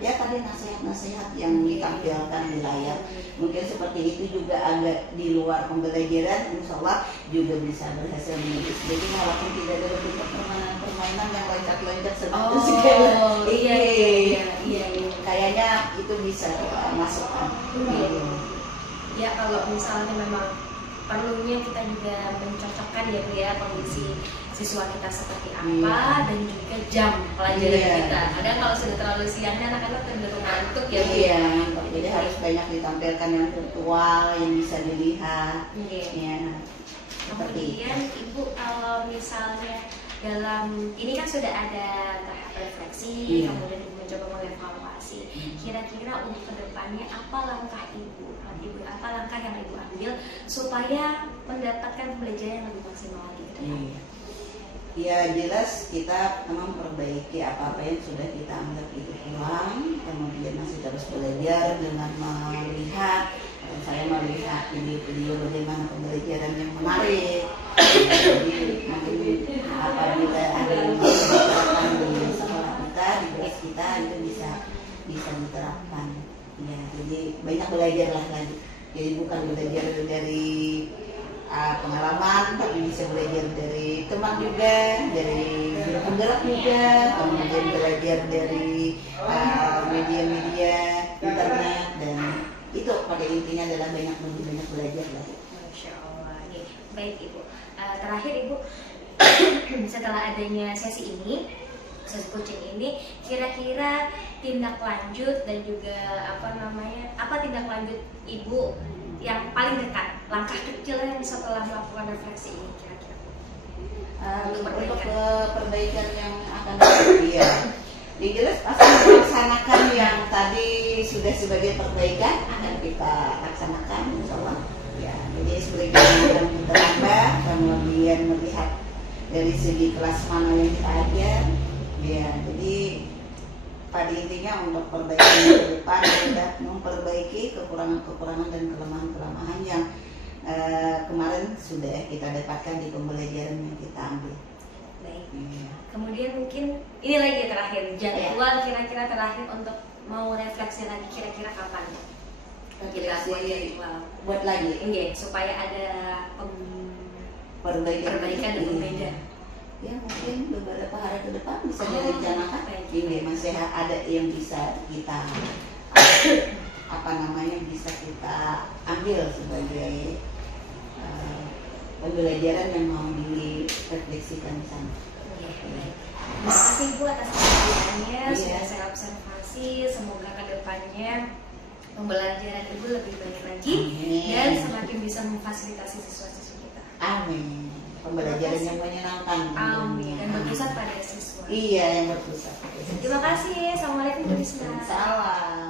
ya tadi nasihat-nasihat yang ditampilkan di layar. Mungkin seperti itu juga agak di luar pembelajaran, insya Allah juga bisa berhasil menulis. Jadi walaupun tidak ada bentuk permainan yang loncat-loncat seperti segala. Iya. Kayaknya itu bisa masukkan. Ya kalau misalnya memang perlunya kita juga mencocokkan ya Bu ya kondisi siswa kita seperti apa dan juga jam pelajaran kita. Kadang kalau sudah terlalu siangnya anak-anak cenderung ngantuk ya Bu. Iya, jadi harus banyak ditampilkan yang virtual yang bisa dilihat. Ya, seperti itu. Kemudian Ibu kalau misalnya dalam ini kan sudah ada tahap refleksi, kemudian Ibu mencoba mengevaluasi. Kira-kira untuk kedepannya apa langkah Ibu yang Ibu ambil supaya mendapatkan pembelajaran yang lebih maksimal lagi ke depan? Ya jelas kita memang perbaiki apa-apa yang sudah kita anggap itu kurang, kemudian masih terus belajar dengan melihat. Saya melihat video bagaimana pembelajaran yang menarik. Jadi mungkin apabila ada yang diterapkan di sekolah kita, di kelas kita itu bisa diterapkan. Ya, jadi banyak belajarlah lagi. Jadi bukan belajar dari pengalaman, tapi bisa belajar dari teman juga, dari guru penggerak juga, kemudian belajar dari media-media internet, dan itu pada intinya adalah lebih banyak belajar lagi. Masya Allah. Baik Ibu. Terakhir Ibu, setelah adanya sesi coaching ini, kira-kira tindak lanjut dan juga apa tindak lanjut Ibu yang paling dekat, langkah kecil yang setelah melakukan refleksi ini kira-kira? Untuk perbaikan yang akan jelas pasti melaksanakan yang tadi sudah sebagai perbaikan akan kita laksanakan, insya Allah. Ya, jadi sebagai yang terambah, kemudian melihat dari segi kelas mana yang kita ajar. Ya, jadi pada intinya untuk perbaikan ke depan sudah memperbaiki kekurangan-kekurangan dan kelemahan-kelemahan yang kemarin sudah kita dapatkan di pembelajaran yang kita ambil. Baik. Kemudian mungkin ini lagi terakhir jadwal kira-kira terakhir untuk mau refleksi lagi kira-kira kapan? Kita buat lagi. Supaya ada perbaikan dan berbeda. Ya mungkin beberapa hari ke depan bisa direncanakan. Ini masih ada yang bisa kita bisa kita ambil sebagai pembelajaran yang mau direfleksikan di sana. Terima kasih Bu atas perhatiannya, sudah saya observasi. Semoga kedepannya pembelajaran Ibu lebih baik lagi dan semakin bisa memfasilitasi siswa-siswa kita. Amin. Pembelajaran yang menyenangkan. Amin. Dan berpusat pada siswa. Iya, yang berpusat. Terima kasih. Assalamualaikum warahmatullahi wabarakatuh. Salam.